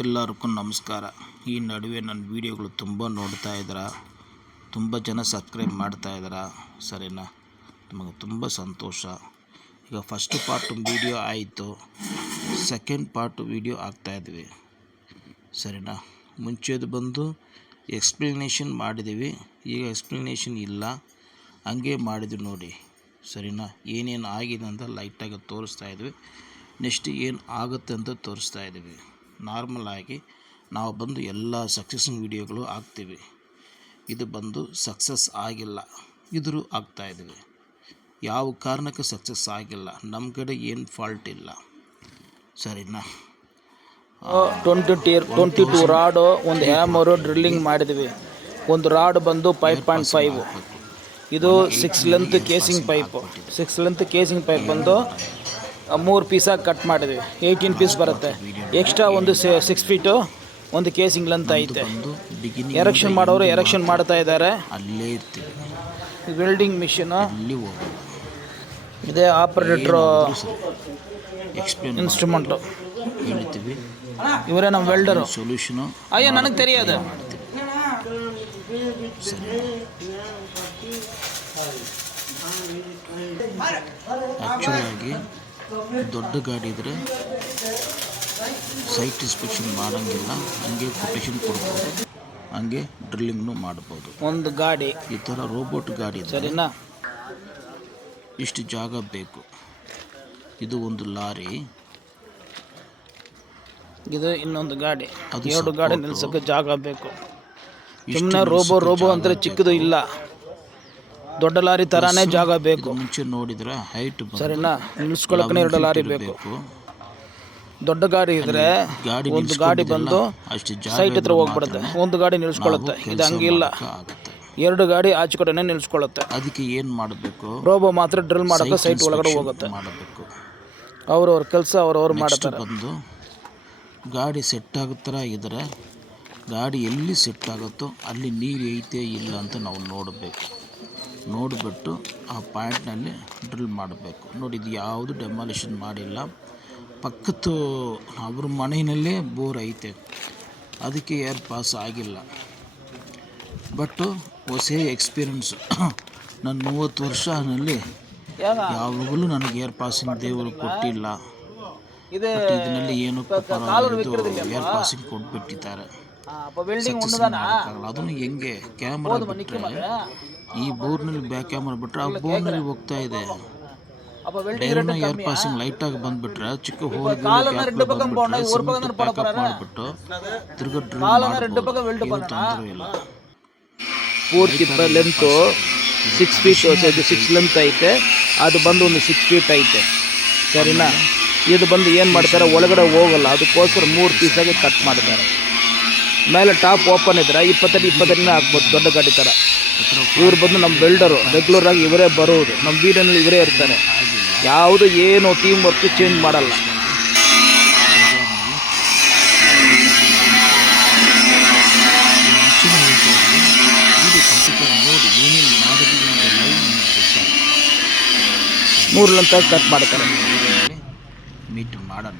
ಎಲ್ಲರಿಗೂ ನಮಸ್ಕಾರ. ಈ ನಡುವೆ ನನ್ನ ವೀಡಿಯೋಗಳು ತುಂಬ ನೋಡ್ತಾ ಇದ್ದೀರಾ, ತುಂಬ ಜನ ಸಬ್ಸ್ಕ್ರೈಬ್ ಮಾಡ್ತಾ ಇದ್ದೀರಾ, ಸರಿನಾ? ನಮಗೆ ತುಂಬ ಸಂತೋಷ. ಈಗ ಫಸ್ಟ್ ಪಾರ್ಟ್ ವೀಡಿಯೋ ಆಯಿತು, ಸೆಕೆಂಡ್ ಪಾರ್ಟ್ ವೀಡಿಯೋ ಆಗ್ತಾಯಿದ್ವಿ, ಸರಿನಾ? ಮುಂಚೆದು ಬಂದು ಎಕ್ಸ್ಪ್ಲನೇಷನ್ ಮಾಡಿದ್ದೀವಿ, ಈಗ ಎಕ್ಸ್ಪ್ಲನೇಷನ್ ಇಲ್ಲ, ಹಂಗೆ ಮಾಡಿದ್ವಿ ನೋಡಿ, ಸರಿನಾ? ಏನೇನು ಆಗಿದೆ ಅಂತ ಲೈಟಾಗಿ ತೋರಿಸ್ತಾ ಇದ್ವಿ. ನೆಕ್ಸ್ಟ್ ಏನು ಆಗುತ್ತೆ ಅಂತ ತೋರಿಸ್ತಾ ಇದ್ದೀವಿ. ನಾರ್ಮಲ್ ಆಗಿ ನಾವು ಬಂದು ಎಲ್ಲ ಸಕ್ಸಸ್ಸಿನ ವೀಡಿಯೋಗಳು ಹಾಕ್ತೀವಿ. ಇದು ಬಂದು ಸಕ್ಸಸ್ ಆಗಿಲ್ಲ, ಇದ್ರೂ ಆಗ್ತಾಯಿದ್ದೀವಿ. ಯಾವ ಕಾರಣಕ್ಕೆ ಸಕ್ಸಸ್ ಆಗಿಲ್ಲ, ನಮ್ಮ ಕಡೆ ಏನು ಫಾಲ್ಟ್ ಇಲ್ಲ, ಸರಿನಾ? 22 ರಾಡು, ಒಂದು ಹ್ಯಾಮರು ಡ್ರಿಲ್ಲಿಂಗ್ ಮಾಡಿದ್ವಿ. ಒಂದು ರಾಡ್ ಬಂದು 5.5, ಇದು 6 length casing pipe. 6 length casing pipe ಬಂದು 3 ಪೀಸಾಗಿ ಕಟ್ ಮಾಡಿದ್ವಿ. 18 ಪೀಸ್ ಬರುತ್ತೆ. ಎಕ್ಸ್ಟ್ರಾ ಒಂದು 6 ಫೀಟು ಒಂದು ಕೇಸಿಂಗ್ ಲೆಂತ್ ಐತೆ. ಎರೆಕ್ಷನ್ ಮಾಡೋರು ಎರೆಕ್ಷನ್ ಮಾಡ್ತಾ ಇದ್ದಾರೆ. ಅಲ್ಲೇ ಇರ್ತೀವಿ. ವೆಲ್ಡಿಂಗ್ ಮಿಷಿನು ಇದೇ, ಆಪರೇಟ್ರು ಇನ್ಸ್ಟ್ರೂಮೆಂಟು ಹೇಳ್ತೀವಿ. ಇವರೇ ನಮ್ಮ ವೆಲ್ಡರು. ಸೊಲ್ಯೂಷನು ಅಯ್ಯೋ ನನಗೆ தெரியாது. ಆ್ಯಕ್ಚುಲಾಗಿ ದೊಡ್ಡ ಗಾಡಿ ಇದ್ದರೆ ಸೈಟ್ ಇನ್ಸ್ಪೆಕ್ಷನ್ ಮಾಡೋಂಗಿಲ್ಲ, ಹಂಗೆ ಕೊಟೇಶನ್ ಕೊಡ್ಬೋದು, ಹಂಗೆ ಡ್ರಿಲ್ಲಿಂಗ್ನು ಮಾಡ್ಬೋದು. ಒಂದು ಗಾಡಿ ಈ ಥರ ರೋಬೋಟ್ ಗಾಡಿ ಇದ್ದರೆ ಸರಿನಾ, ಇಷ್ಟು ಜಾಗ ಬೇಕು. ಇದು ಒಂದು ಲಾರಿ, ಇದು ಇನ್ನೊಂದು ಗಾಡಿ. 2 ಗಾಡಿ ನಿಲ್ಸೋಕ್ಕೆ ಜಾಗ ಬೇಕು. ಸುಮ್ಮನೆ ರೋಬೋ ಅಂದರೆ ಚಿಕ್ಕದು ಇಲ್ಲ, ದೊಡ್ಡ ಲಾರಿ ಥರನೇ ಜಾಗ ಬೇಕು. ಮುಂಚೆ ನೋಡಿದ್ರೆ ಹೈಟ್ ಸರಿನಾ, ನಿಲ್ಸ್ಕೊಳ್ಳೋಕೆ 2 ಲಾರಿ ಬೇಕು. ದೊಡ್ಡ ಗಾಡಿ ಇದ್ರೆ ಒಂದು ಗಾಡಿ ಬಂದು ಸೈಟ್ ಹತ್ರ ಹೋಗ್ಬಿಡುತ್ತೆ, ಒಂದು ಗಾಡಿ ನಿಲ್ಸ್ಕೊಳ್ಳುತ್ತೆ. ಇದು ಹಂಗಿಲ್ಲ, 2 ಗಾಡಿ ಆಚೆ ಕಡೆನೇ ನಿಲ್ಸ್ಕೊಳ್ಳುತ್ತೆ. ಅದಕ್ಕೆ ಏನು ಮಾಡಬೇಕು, ರೋಬೋ ಮಾತ್ರ ಡ್ರಿಲ್ ಮಾಡೋಕ್ಕೆ ಸೈಟ್ ಒಳಗಡೆ ಹೋಗುತ್ತೆ. ಮಾಡಬೇಕು, ಅವ್ರವ್ರ ಕೆಲಸ ಅವ್ರವ್ರು ಮಾಡ್ತಾರೆ. ಬಂದು ಗಾಡಿ ಸೆಟ್ ಆಗೋ ಥರ ಇದ್ದರೆ, ಗಾಡಿ ಎಲ್ಲಿ ಸೆಟ್ ಆಗುತ್ತೋ ಅಲ್ಲಿ ನೀರು ಐತೆ ಇಲ್ಲ ಅಂತ ನಾವು ನೋಡಬೇಕು. ನೋಡಿಬಿಟ್ಟು ಆ ಪಾಯಿಂಟ್ನಲ್ಲಿ ಡ್ರಿಲ್ ಮಾಡಬೇಕು. ನೋಡಿ, ಇದು ಯಾವುದು ಡೆಮಾಲಿಷನ್ ಮಾಡಿಲ್ಲ, ಪಕ್ಕದ್ದು ಅವ್ರ ಮನೆಯಲ್ಲೇ ಬೋರ್ ಐತೆ, ಅದಕ್ಕೆ ಏರ್ ಪಾಸ್ ಆಗಿಲ್ಲ. ಬಟ್ಟು ಹೊಸ ಎಕ್ಸ್ಪೀರಿಯನ್ಸು. ನಾನು 30 ವರ್ಷದಲ್ಲಿ ಯಾವಾಗಲೂ ನನಗೆ ಏರ್ ಪಾಸಿಂಗ್ ದೇವರು ಕೊಟ್ಟಿಲ್ಲ. ಬಟ್ ಇದರಲ್ಲಿ ಏನು ಏರ್ ಪಾಸಿಂಗ್ ಕೊಟ್ಬಿಟ್ಟಿದ್ದಾರೆ. ಅದನ್ನು ಹೆಂಗೆ ಕ್ಯಾಮ್ರಾ ಬಿಟ್ಟರೆ, ಈ ಬೋರ್ನಲ್ಲಿ ಬ್ಯಾಕ್ ಕ್ಯಾಮ್ರಾ ಬಿಟ್ಟರೆ ಆ ಬೋರ್ನಲ್ಲಿ ಹೋಗ್ತಾ ಇದೆ. ಡೈರೆಕ್ಟ್ ಏರ್ ಪಾಸಿಂಗ್ ಲೈಟಾಗಿ ಬಂದುಬಿಟ್ರೆ ಚಿಕ್ಕ ಹೋಲ್ಗಳು ಮಾಡಿಬಿಟ್ಟು ತಿರ್ಗಾ ಡ್ರಿಲ್ ತೊಂದರೆ ಇಲ್ಲ. ಪೂರ್ತಿ ಲೆಂತು 6 ಫೀಟ್, 6 ಲೆಂತ್ ಐತೆ. ಅದು ಬಂದು ಒಂದು 6 ಫೀಟ್ ಐತೆ, ಸರಿನಾ? ಇದು ಬಂದು ಏನು ಮಾಡ್ತಾರೆ, ಒಳಗಡೆ ಹೋಗಲ್ಲ, ಅದಕ್ಕೋಸ್ಕರ 3 ಪೀಸಾಗಿ ಕಟ್ ಮಾಡ್ತಾರೆ. ಮೇಲೆ ಟಾಪ್ ಓಪನ್ ಇದ್ರೆ 20 ಹಾಕ್ಬೋದು, ದೊಡ್ಡ ಗಾಡಿ ಥರ. ಇವ್ರು ಬಂದು ನಮ್ಮ ವೆಲ್ಡರು, ರೆಗ್ಯುಲರ್ ಆಗಿ ಇವರೇ ಬರೋದು, ನಮ್ಮ ವೀಡಿಯೋನಲ್ಲಿ ಇವರೇ ಇರ್ತಾರೆ. ಯಾವುದು ಏನು ಟೀಮ್ ವರ್ಕ್ ಚೇಂಜ್ ಮಾಡಲ್ಲ. ಮೂರಲಂತ ಕಟ್ ಮಾಡ್ತಾರೆ. ಮೀಟ್ ಮಾಡೋಣ.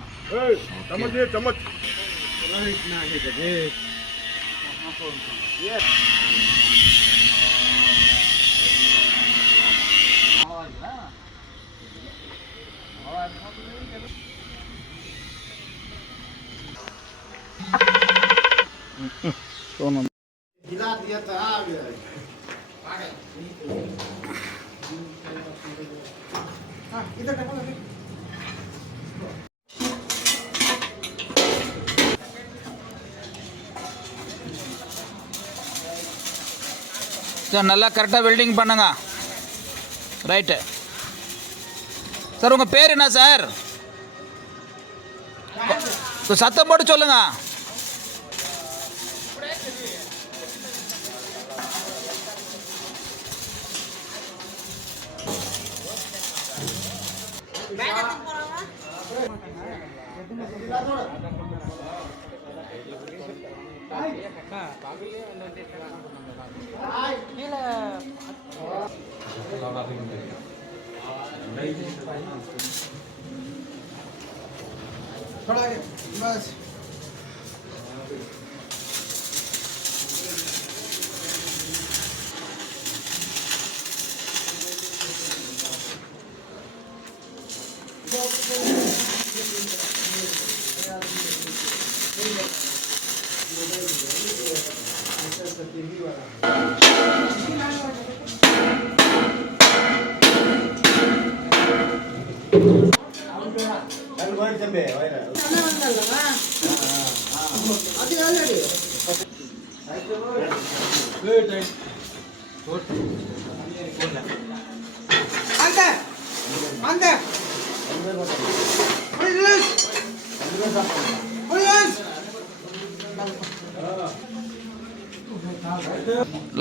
சார் நல்லா கரெக்டாக வெல்டிங் பண்ணுங்க. Right sir. உங்கள் பேர் என்ன சார்? சத்தம் போட்டு சொல்லுங்க. थोड़ा आगे बस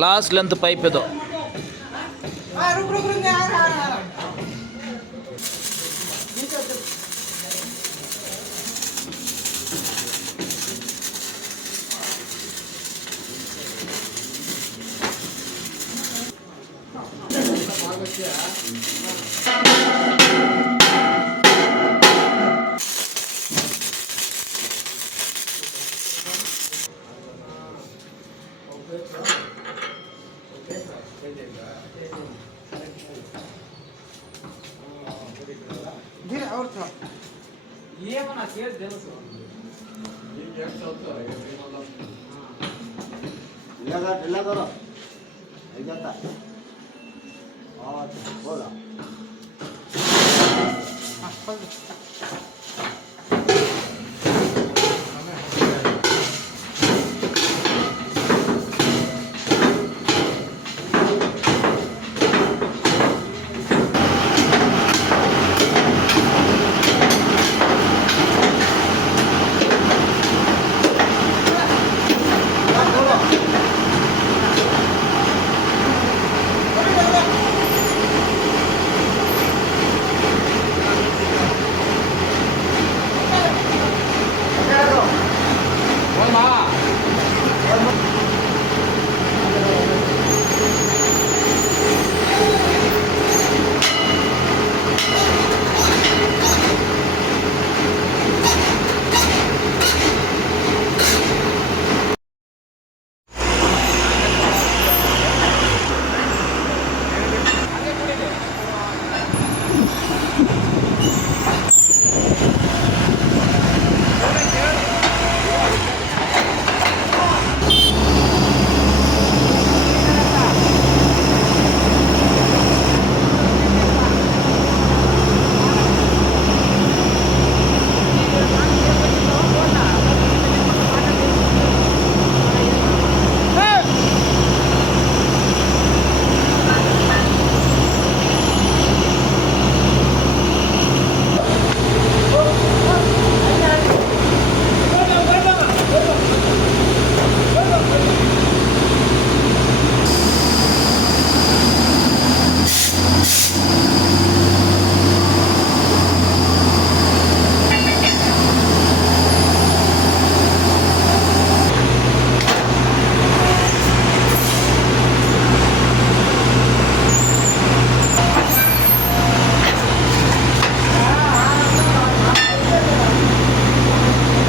ಲಾಸ್ಟ್ ಲೆಂತ್ ಪೈಪ್ ಇದು.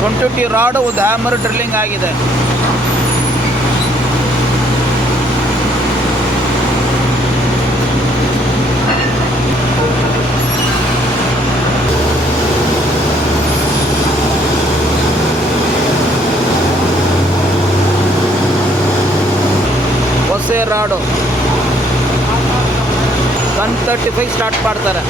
Quantity rod with hammer drilling ಆಗಿದೆ. ಹೊಸ ರಾಡು 135 ಸ್ಟಾರ್ಟ್ ಮಾಡ್ತಾರೆ.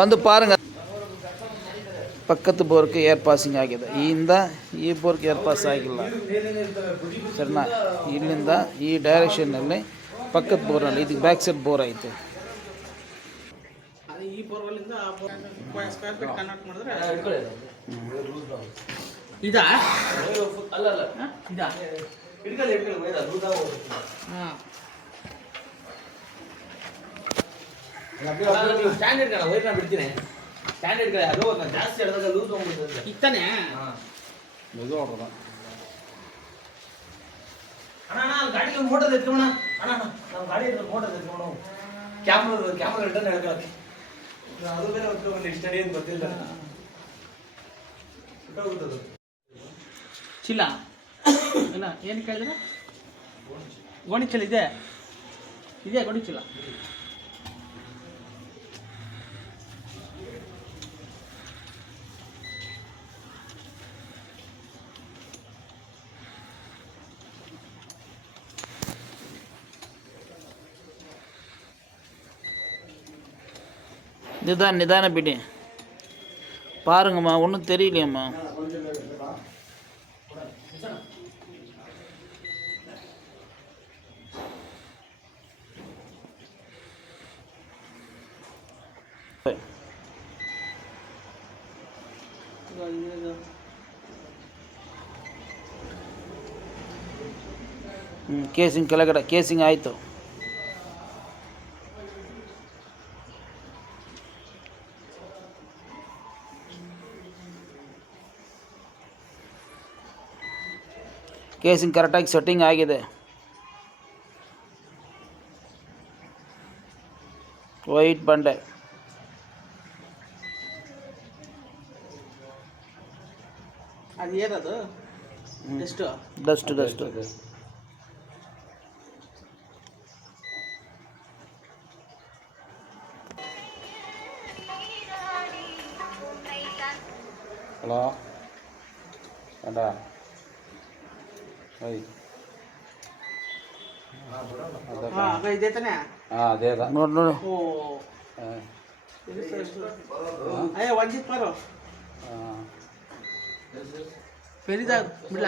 ಒಂದು ಪಾರಂಗ ಪಕ್ಕದ ಬೋರ್ಗೆ ಏರ್ ಪಾಸಿಂಗ್ ಆಗಿದೆ, ಈ ಬೋರ್ಗೆ ಏರ್ ಪಾಸ್ ಆಗಿಲ್ಲ ಸರಿನಾ. ಇಲ್ಲಿಂದ ಈ ಡೈರೆಕ್ಷನ್ನಲ್ಲಿ ಪಕ್ಕದ ಬೋರ್ನಲ್ಲಿ ಇದಕ್ಕೆ ಬ್ಯಾಕ್ ಸೈಡ್ ಬೋರ್ ಐತೆ. ಬಿಡ್ತೀನಿ ಸ್ಟ್ಯಾಂಡರ್ಡ್ ಅದು ಜಾಸ್ತಿ ಹೇಳಿದಾಗ ಲೂಸ್ ಹೋಗ್ಬಿಡ್ತದೆ ಇತ್ತಾನೆ ಮೆದು ಹೊಡ್ದ ಅಣ್ಣ ಗಾಡಿ ಮೋಟರ್ ಎತ್ಕೋಣ ಅಣ್ಣ ನಾವು ಗಾಡಿ ಮೋಟರ್ ಎತ್ಕೋಣ ಕ್ಯಾಮ್ರಾ ರಿಟರ್ನ್ ಹೇಳ್ಕೊಳಕ್ಕೆ ಅದು ಬೇರೆ ಹೊತ್ಕೊಂಡು ಇಷ್ಟ ಏನು ಗೊತ್ತಿಲ್ಲ ಹೋಗುತ್ತದೆ ಚಿಲ್ಲ ಇಲ್ಲ ಏನು ಕೇಳಿದ್ರೆ ಗೋಣಿ ಚೀಲ ಇದೆ ಗೋಣಿ ಚೀಲ. நிதான பிடி பாருங்கம்மா, ஒன்றும் தெரியலையம்மா. ಕೇಸಿಂಗ್ ಕೆಳಗಡೆ ಕೇಸಿಂಗ್ ಆಯಿತು. ಕೇಸಿಂಗ್ ಕರೆಕ್ಟಾಗಿ ಸೆಟ್ಟಿಂಗ್ ಆಗಿದೆ. ವೈಟ್ ಬಂಡೆ ಅದು ಏನದು ಎಷ್ಟು ಡಸ್ಟ್ ಹಲೋ ಅಣ್ಣ ಇದೆ ತಾನೆ ಅದೇ ನೋಡು ಓ ಅಯ್ಯ ಒಂದಿತ್ತು ಮಾರು ಪೆರಿದ ಬಿಡ್ಲ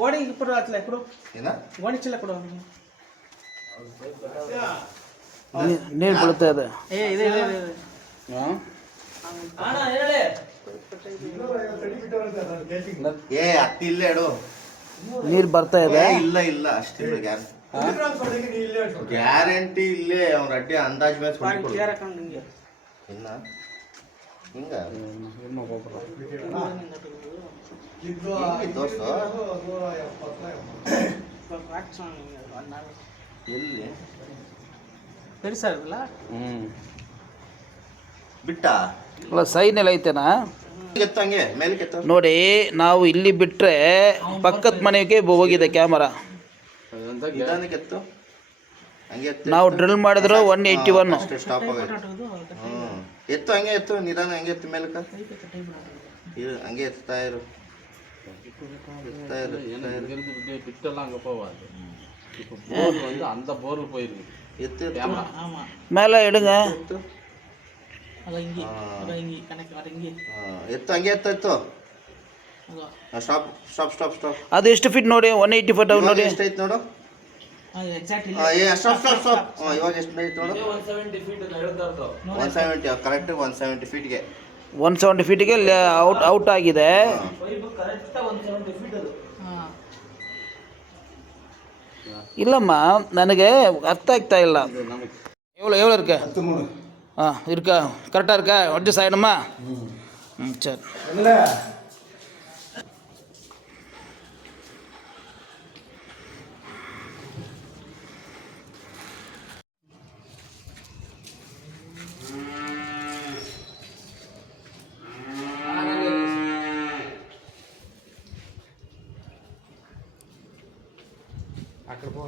ಗೋಣಿ ಕೊಡು ಅತ್ಲ ಕೊಡು ಗೋಣಿ ಚೀಲ ಕೊಡು ನೀರು ಬೀಳ್ತಾ ಇದೆ. ಇದೆ ಅತ್ತಿ ಇಲ್ಲೇ ಇಡು. ನೀರು ಬರ್ತಾ ಇದೆ. ಇಲ್ಲ ಅಷ್ಟಿಲ್ಲ ಗ್ಯಾರಂಟಿ ಇಲ್ಲೇ ಅವ್ನ ಅಡ್ಡಿ ಅಂದಾಜ್ ಮೇಲೆ ಇನ್ನ ಹಿಂಗ ದೋಸ್ತ ಎಲ್ಲಿ ಪೆರಿಸಲ್ಲ ಬಿಟ್ಟ ಅಲ್ಲ ಸೈನಲ್ಲಿ ಐತೆನಾ ಕೆತ್ತಂಗೆ ಮೇಲೆ ಕೆತ್ತ ನೋಡಿ, ನಾವು ಇಲ್ಲಿ ಬಿಟ್ಟರೆ ಪಕ್ಕದ ಮನೆಗೆ ಹೋಗಿದೆ ಕ್ಯಾಮರಾ. ನಿಧಾನಕ್ಕೆ ಎತ್ತು ಹಂಗೆ ಎತ್ತು. ನಾವು ಡ್ರಿಲ್ ಮಾಡಿದ್ರು 181 ಅಷ್ಟೇ ಸ್ಟಾಪ್ ಆಗೈತೆ. ಎತ್ತು ಹಂಗೆ ಎತ್ತು ನಿಧಾನ ಹಂಗೆ ಎತ್ತು ಮೇಲಕ್ಕ ಇರು ಹಂಗೆ ಎತ್ತಾ ಇರು பிட்டெல்லாம் அங்கே போவாது. இப்போ போர் அந்த போரில் போயிருக்கு ಎತ್ತು கேமரா. ಮೇಲೆ ಇಡುங்க. ಎತ್ತು ಅದು ಹಿಂಗೆ ಕನೆಕ್ಟ್ ಅದು ಹಿಂಗೆ ಎತ್ತು ಹಂಗೆ ಎತ್ತು ಎತ್ತು ಸ್ಟಾಪ್ ಸ್ಟಾಪ್ ಸ್ಟಾಪ್ ಸ್ಟಾಪ್ ಅದು ಎಷ್ಟು ಫೀಟ್ ನೋಡಿ? 180 ಫೀಟ್ ನೋಡಿ. ಎಷ್ಟೈತೆ ನೋಡು. ಎಕ್ಸಾಕ್ಟ್ ಸ್ಟಾಪ್ ಸ್ಟಾಪ್ ಸ್ಟಾಪ್ ಇವಾಗ ಎಷ್ಟು ಐತೆ ನೋಡು. 170 ಫೀಟ್ ಹೇಳ್ತಾ ಇರ್ತಾವ. 170 ಕರೆಕ್ಟ್ 170 ಫೀಟ್ಗೆ 170 ಫೀಟಿಗೆ ಔಟ್ ಆಗಿದೆ. ಕರೆಕ್ಟ್ 170 ಫೀಟ್ ಅದು. இல்லைம்மா, ನನಗೆ ಅರ್ಥ ಆಗ್ತಾ ಇಲ್ಲ. எவ்வளோ இருக்கு? இருக்கா கரெக்டாக இருக்கா? அட்ஜஸ்ட் ஆகிடுமா? சரி. అక్కడ పో.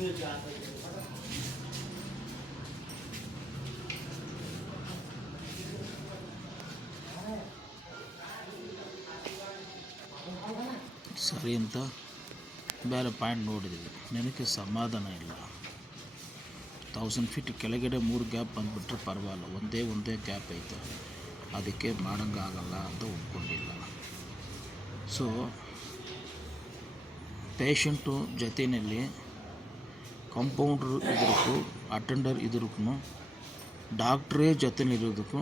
ಸರಿ ಅಂತ ಬೇರೆ ಪಾಯಿಂಟ್ ನೋಡಿದ್ವಿ, ನನಗೆ ಸಮಾಧಾನ ಇಲ್ಲ. 1000 ಫೀಟ್ ಕೆಳಗಡೆ 3 ಗ್ಯಾಪ್ ಬಂದುಬಿಟ್ರೆ ಪರವಾಗಿಲ್ಲ, ಒಂದೇ ಗ್ಯಾಪ್ ಐತೆ, ಅದಕ್ಕೆ ಮಾಡೋಂಗಾಗಲ್ಲ ಅಂತ ಒಪ್ಕೊಂಡಿಲ್ಲ. ಸೊ ಪೇಷಂಟು ಜೊತೆಯಲ್ಲಿ ಕಾಂಪೌಂಡ್ರು ಇದ್ರಕ್ಕೂ ಅಟೆಂಡರ್ ಇದ್ರಕ್ಕೂ ಡಾಕ್ಟ್ರೇ ಜೊತೆಲಿರೋದಕ್ಕೂ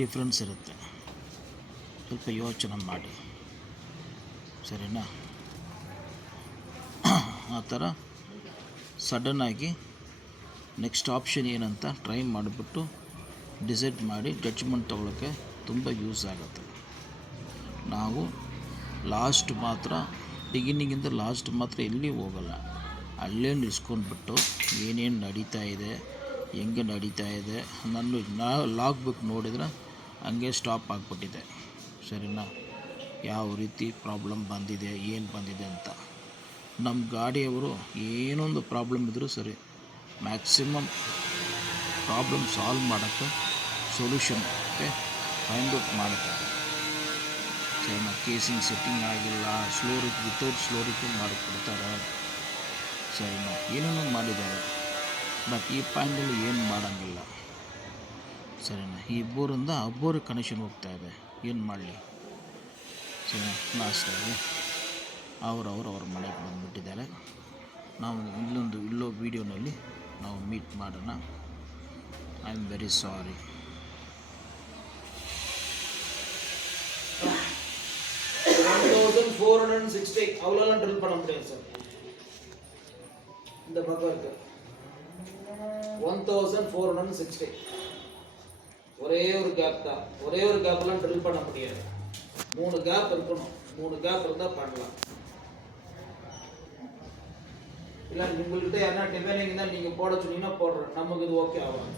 ಡಿಫ್ರೆನ್ಸ್ ಇರುತ್ತೆ. ಸ್ವಲ್ಪ ಯೋಚನೆ ಮಾಡಿ, ಸರಿನಾ? ಆ ಥರ ಸಡನ್ನಾಗಿ ನೆಕ್ಸ್ಟ್ ಆಪ್ಷನ್ ಏನಂತ ಟ್ರೈ ಮಾಡಿಬಿಟ್ಟು ಡಿಸೈಡ್ ಮಾಡಿ ಜಡ್ಜ್ಮೆಂಟ್ ತೊಗೊಳಕ್ಕೆ ತುಂಬ ಯೂಸ್ ಆಗುತ್ತೆ. ನಾವು ಲಾಸ್ಟ್ ಮಾತ್ರ, ಬಿಗಿನಿಂಗಿಂದ ಲಾಸ್ಟ್ ಮಾತ್ರ ಎಲ್ಲಿ ಹೋಗಲ್ಲ, ಅಲ್ಲೇ ನಿಲ್ಸ್ಕೊಂಡ್ಬಿಟ್ಟು ಏನೇನು ನಡೀತಾ ಇದೆ, ಹೆಂಗೆ ನಡೀತಾ ಇದೆ, ನನ್ನ ಲಾಗ್ ಬುಕ್ ನೋಡಿದರೆ ಹಂಗೆ ಸ್ಟಾಪ್ ಆಗಿಬಿಟ್ಟಿದೆ, ಸರಿನಾ? ಯಾವ ರೀತಿ ಪ್ರಾಬ್ಲಮ್ ಬಂದಿದೆ, ಏನು ಬಂದಿದೆ ಅಂತ. ನಮ್ಮ ಗಾಡಿಯವರು ಏನೊಂದು ಪ್ರಾಬ್ಲಮ್ ಇದ್ದರೂ ಸರಿ, ಮ್ಯಾಕ್ಸಿಮಮ್ ಪ್ರಾಬ್ಲಮ್ ಸಾಲ್ವ್ ಮಾಡೋಕ್ಕೆ ಸೊಲ್ಯೂಷನ್ಗೆ ಫೈಂಡ್ ಔಟ್ ಮಾಡುತ್ತೆ, ಸರಿನಾ? ಕೇಸಿಂಗ್ ಸೆಟ್ಟಿಂಗ್ ಆಗಿಲ್ಲ, ಸ್ಲೋರಿಕ್ ವಿತೌಟ್ ಸ್ಲೋರಿಕ್ ಮಾಡಿಕೊಡ್ತಾರೆ, ಸರಿನಾ? ಏನೇನೋ ಮಾಡಿದ್ದಾರೆ. ಬಟ್ ಈ ಪಾಯಿಂಟಲ್ಲಿ ಏನು ಮಾಡೋಂಗಿಲ್ಲ, ಸರಿನಾ? ಈ ಇಬ್ಬರಿಂದ ಒಬ್ಬರಿಗೆ ಕನೆಕ್ಷನ್ ಹೋಗ್ತಾ ಇದೆ, ಏನು ಮಾಡಲಿ, ಸರಿ? ಲಾಸ್ಟಾಗಿ ಅವ್ರ ಮನೆಗೆ ಬಂದುಬಿಟ್ಟಿದ್ದಾರೆ. ನಾವು ಇಲ್ಲೋ ವೀಡಿಯೋನಲ್ಲಿ ನಾವು ಮೀಟ್ ಮಾಡೋಣ. I am very sorry. அவ்வளோலாம் ட்ரில் பண்ண முடியாது சார். இந்த பக்கம் இருக்கு 1460. ஒரே ஒரு கேப் தான், ஒரே ஒரு கேப்லாம் ட்ரில் பண்ண முடியாது. 3 கேப் இருக்கணும், 3 கேப் இருந்தால் பண்ணலாம். இல்லை உங்கள்கிட்ட யாரா டிபைனிங் தான் நீங்கள் போட சொன்னீங்கன்னா போடுறோம், நமக்கு இது ஓகே ஆகும்.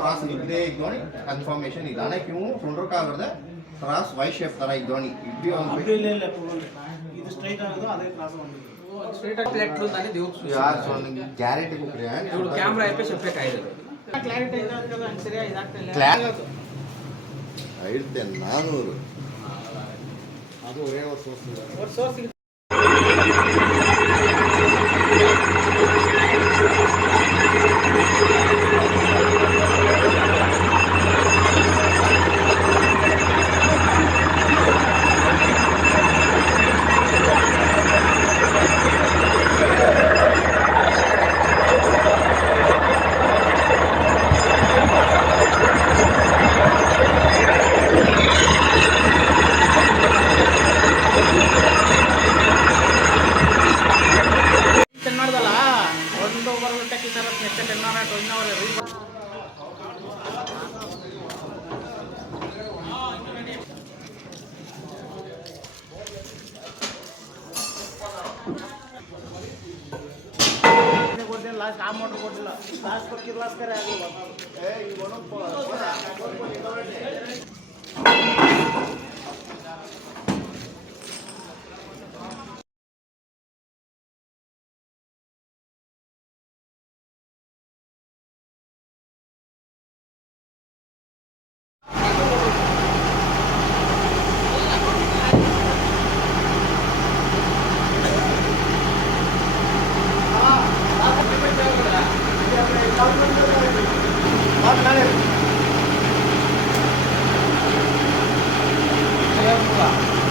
ಕ್ರಾಸ್ ಇದ್ದೇ ಇದ್ದೋಣಿ ಕನ್ಫರ್ಮೇಶನ್ ಇದಾನೆ ಕ್ಯೂ ಸುಂಡ್ರಕ್ಕಾಗದೆ ಕ್ರಾಸ್ ವೈ ಶೇಪ್ ತರ ಇದ್ದೋಣಿ ಇದ್ದಿ ಇಲ್ಲ ಇದು ಸ್ಟ್ರೈಟ್ ಆಗೋದು ಅದೇ ಕ್ರಾಸ್ ಬಂದಿದೆ ಸ್ಟ್ರೈಟ್ ಆಗಿ ಕ್ಲಿಯರ್ ತಾನೆ ದೇವು ಯಾರ್ ಸೋನಿಗೆ ಗ್ಯಾರಂಟಿ ಕೊಡ್ರಿ ಇದು ಕ್ಯಾಮೆರಾ ಐಪಿ ಸೆಪರೇಟ್ ಆಗಿದೆ. ಕ್ಲಾರಿಟಿ ಇಲ್ಲ ಅಂತ ಸರಿಯಾ ಇದಾಗ್ತಿಲ್ಲ. ಹೇಳ್ತೇನೆ 400 ಅದು ಒರೇ ಸೋರ್ಸ್ लास्ट आ मोटर ಕೊಟ್ಟಿಲ್ಲ लास्ट ಕೊಟ್ಟಿಲ್ಲ लास्ट करे ಆಗಲ್ಲ ಏ ಇವನು Ayan mo ba?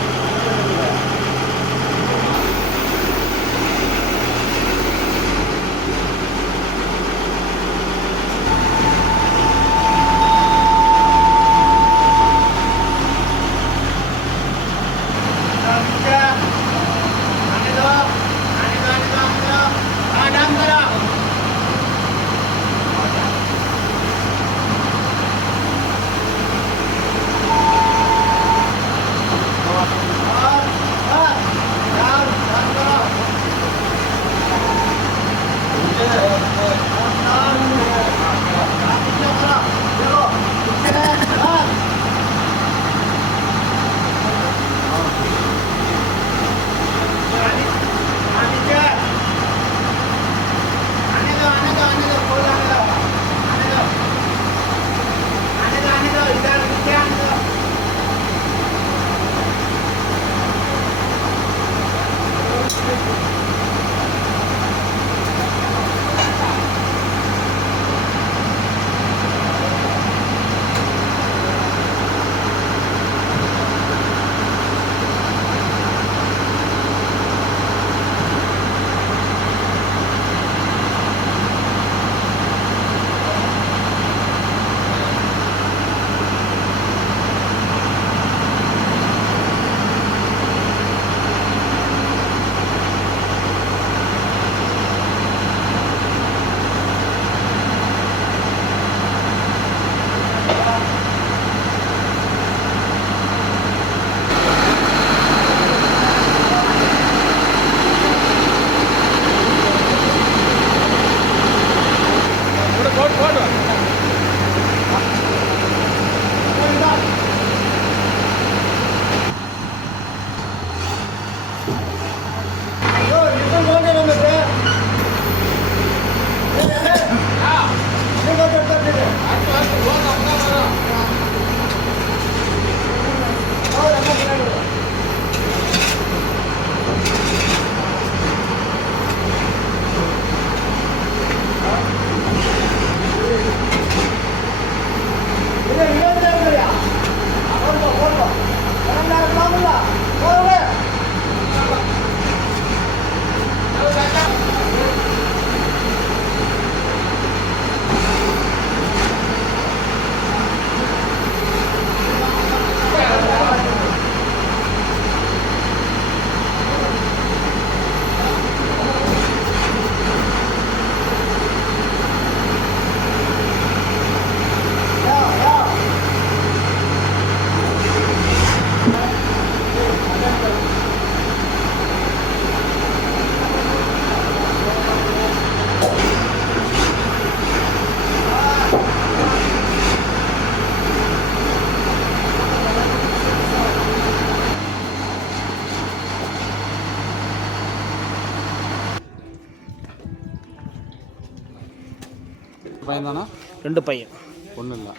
பையன் தானா? 2 பையன். ஒன்றும் இல்லை.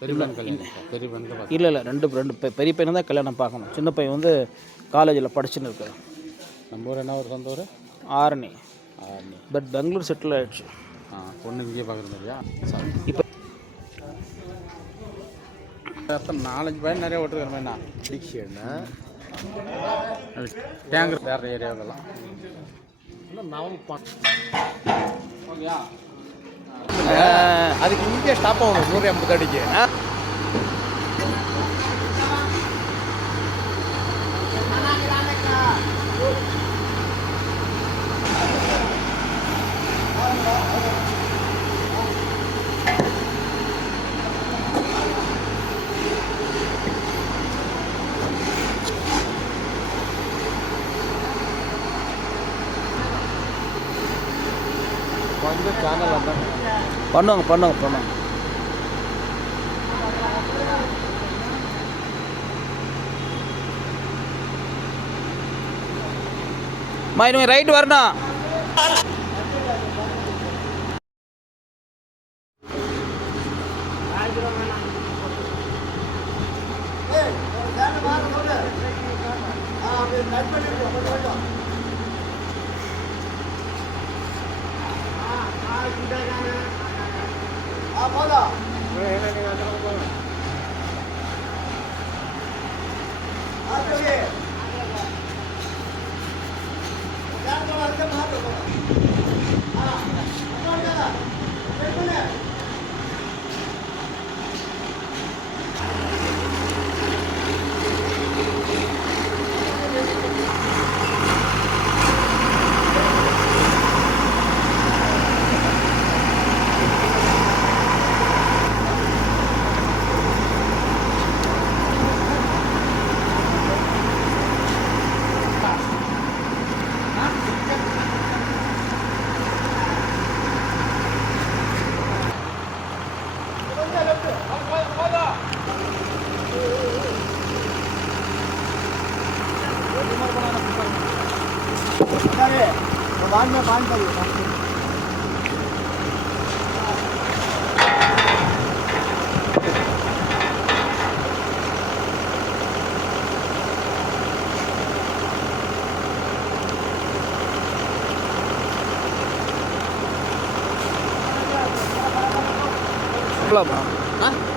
பெரிய பையன் கல்யாணம். பெரிய பையனுக்கு இல்லை 2 பெரிய பையனை தான் கல்யாணம் பார்க்கணும். சின்ன பையன் வந்து காலேஜில் படிச்சுன்னு இருக்காரு. நம்ம ஊர் என்ன ஒரு சொந்த ஊர்? ஆரணி. பட் பெங்களூர் செட்டில் ஆகிடுச்சு. பொண்ணு இங்கேயே பார்க்குற மாதிரியா? இப்போ 4-5 பையன் நிறைய ஓட்டுருக்கிற மாதிரிண்ணா. டிக்ஷன்னா டேங்கர் வேறு ஏரியாவெல்லாம் ஓகேயா? அதுக்கு இங்கே ஸ்டாப் ஆகணும் 150 அடிக்கு. வந்து சேனல் பண்ணுவாங்க. இன்னும் ரைட் வரணும்.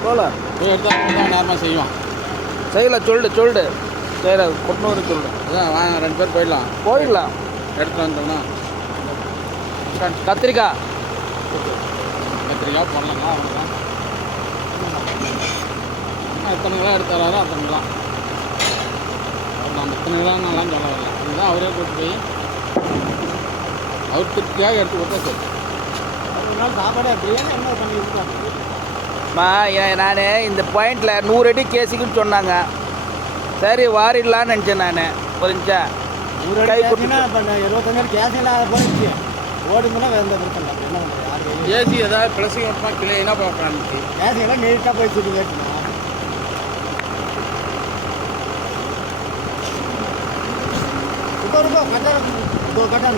போகலாம் போய் எடுத்தால் நேரமாக செய்வான். செய்யலாம். சொல்லிடு சரி, கொண்டு சொல்லு. அதான் வாங்க 2 பேர் போயிடலாம். எடுத்துகிட்டு வந்தோம்னா கத்திரிக்காய் போடலாங்களா? அவ்வளோதான். எத்தனை கிலோ எடுத்தாரோ அத்தனை கிலோ. அவ்வளோதான். எத்தனை கிலோ நான்லாம் சொல்ல வரல. இதுதான் அவரே கூட்டு போய் அவர் திருப்தியாக எடுத்து கொடுத்தா சரி. சாப்பாடு பிரியாணி என்ன பண்ணி இருக்காங்க? நான் இந்த பாயிண்டில் 100 அடி கேஸுக்குன்னு சொன்னாங்க. சரி வாரிடலான்னு நினச்சேன் நான். புரிஞ்சா 100 அடி கேஸுன்னா இப்போ 25 அடி கேஸில் போயிடுச்சு. ஓடுமுன்னா வேறு எந்த பிரச்சனை இல்லை. என்ன பண்ணுறது? ஏசி ஏதாவது ப்ளஸ் ஓட்டமாக கிளைனா பார்க்குறாங்க. கேஸில் நீட்டாக போய் சுற்றி கேட்டுனா கட்டா